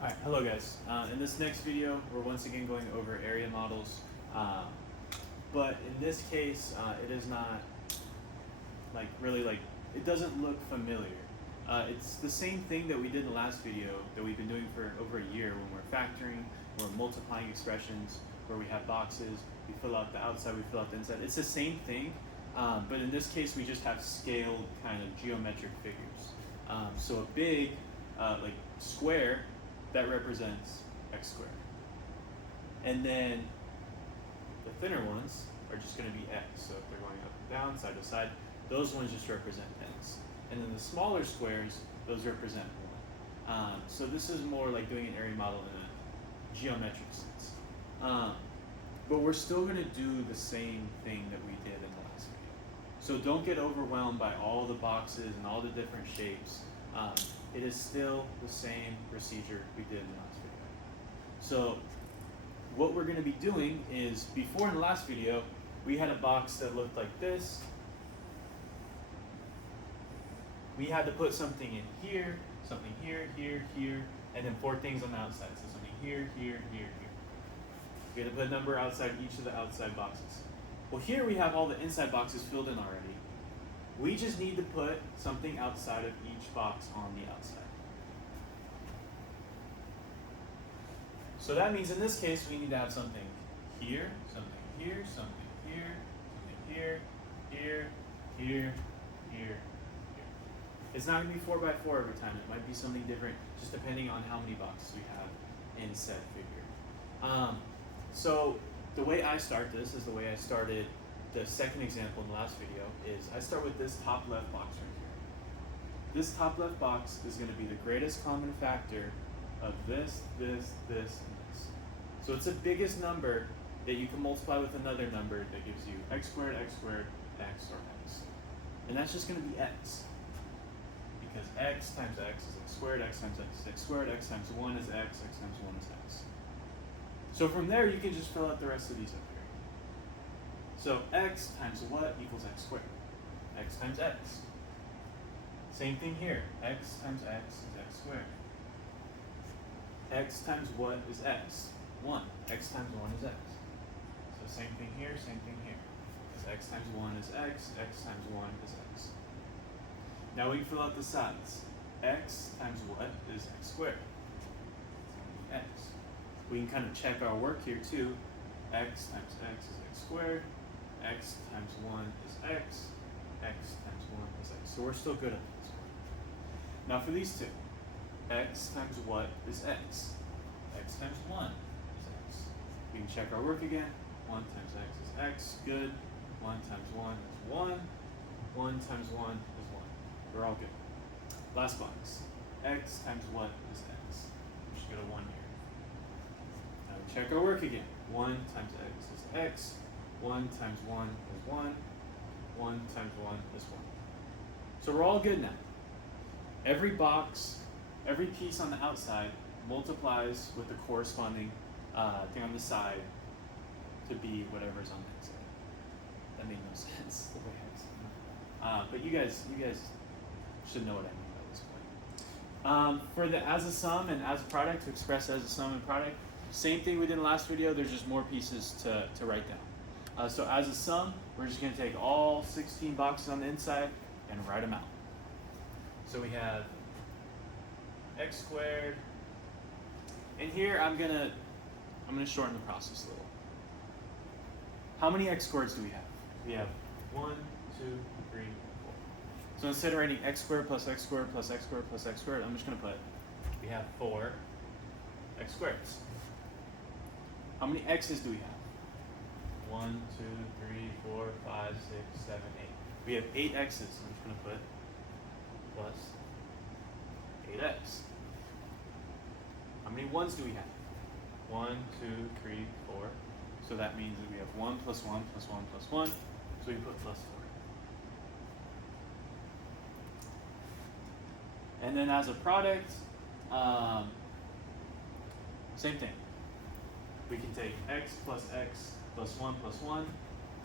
Alright, hello guys. In this next video, we're once again going over area models, but in this case, it is not it doesn't look familiar. It's the same thing that we did in the last video that we've been doing for over a year when we're factoring, we're multiplying expressions, where we have boxes, we fill out the outside, we fill out the inside. It's the same thing, but in this case, we just have scaled kind of geometric figures. So a big, square, that represents x squared. And then the thinner ones are just going to be x. So if they're going up and down, side to side, those ones just represent x. And then the smaller squares, those represent 1. So this is more like doing an area model in a geometric sense. But we're still going to do the same thing that we did in the last video. So don't get overwhelmed by all the boxes and all the different shapes. It is still the same procedure we did in the last video. So what we're going to be doing is, before in the last video, we had a box that looked like this. We had to put something in here, something here, here, here, and then 4 things on the outside. So something here, here, here, here. We had to put a number outside each of the outside boxes. Well, here we have all the inside boxes filled in already. We just need to put something outside of each box on the outside. So that means in this case, we need to have something here, something here, something here, something here, here, here, here, here. It's not going to be 4 by 4 every time. It might be something different, just depending on how many boxes we have in said figure. So the way I start this is the way I started the second example in the last video. Is I start with this top left box right here. This top left box is going to be the greatest common factor of this, this, this, and this. So it's the biggest number that you can multiply with another number that gives you x squared, x, or x. And that's just going to be x. Because x times x is x squared, x times x is x squared, x times 1 is x times 1 is x. So from there, you can just fill out the rest of these up here. So x times what equals x squared? X times x. Same thing here. X times x is x squared. X times what is x? 1. X times 1 is x. So same thing here, same thing here. Because x times 1 is x times 1 is x. Now we can fill out the sides. X times what is x squared? X. We can kind of check our work here too. X times x is x squared. X times 1 is x times 1 is x. So we're still good at this one. Now for these two, x times what is x? X times 1 is x. We can check our work again. 1 times x is x, good. 1 times 1 is 1. 1 times 1 is 1. We're all good. Last box. X times what is x? We should get a 1 here. Now we check our work again. 1 times x is x. 1 times 1 is 1. 1 times 1 is 1. So we're all good now. Every box, every piece on the outside multiplies with the corresponding thing on the side to be whatever's on the inside. That made no sense the way I said it. But you guys should know what I mean by this point. For the as a sum and as a product, to express as a sum and product, same thing we did in the last video. There's just more pieces to write down. So as a sum, we're just going to take all 16 boxes on the inside and write them out. So we have x squared, and here I'm gonna shorten the process a little. How many x squareds do we have? We have 1, 2, 3, 4. So instead of writing x squared plus x squared plus x squared plus x squared, I'm just gonna put, we have 4 x squareds. How many x's do we have? 1, 2, 3, 4, 5, 6, 7, 8. We have 8 x's. I'm just gonna put plus 8x. How many 1's do we have? 1, 2, 3, 4. So that means that we have 1 plus 1 plus 1 plus 1. So we put plus 4. And then as a product, same thing. We can take x plus 1 plus 1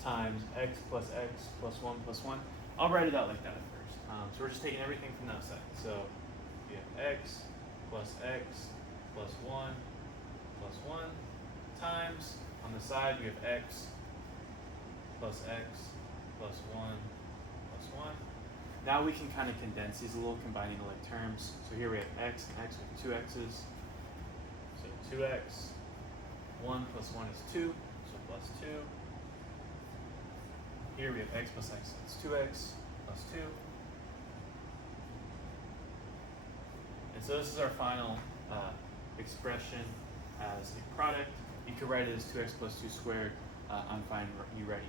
times x plus 1 plus 1. I'll write it out like that at first. So we're just taking everything from that side. So we have x plus x plus 1 plus 1 times, on the side we have x plus 1 plus 1. Now we can kind of condense these a little, combining the like terms. So here we have x and x, we have two x's. So 2x, 1 plus 1 is 2, so plus 2. Here we have x plus x, that's 2x plus 2. And so this is our final expression as a product. You could write it as 2x plus 2 squared on Find You Ready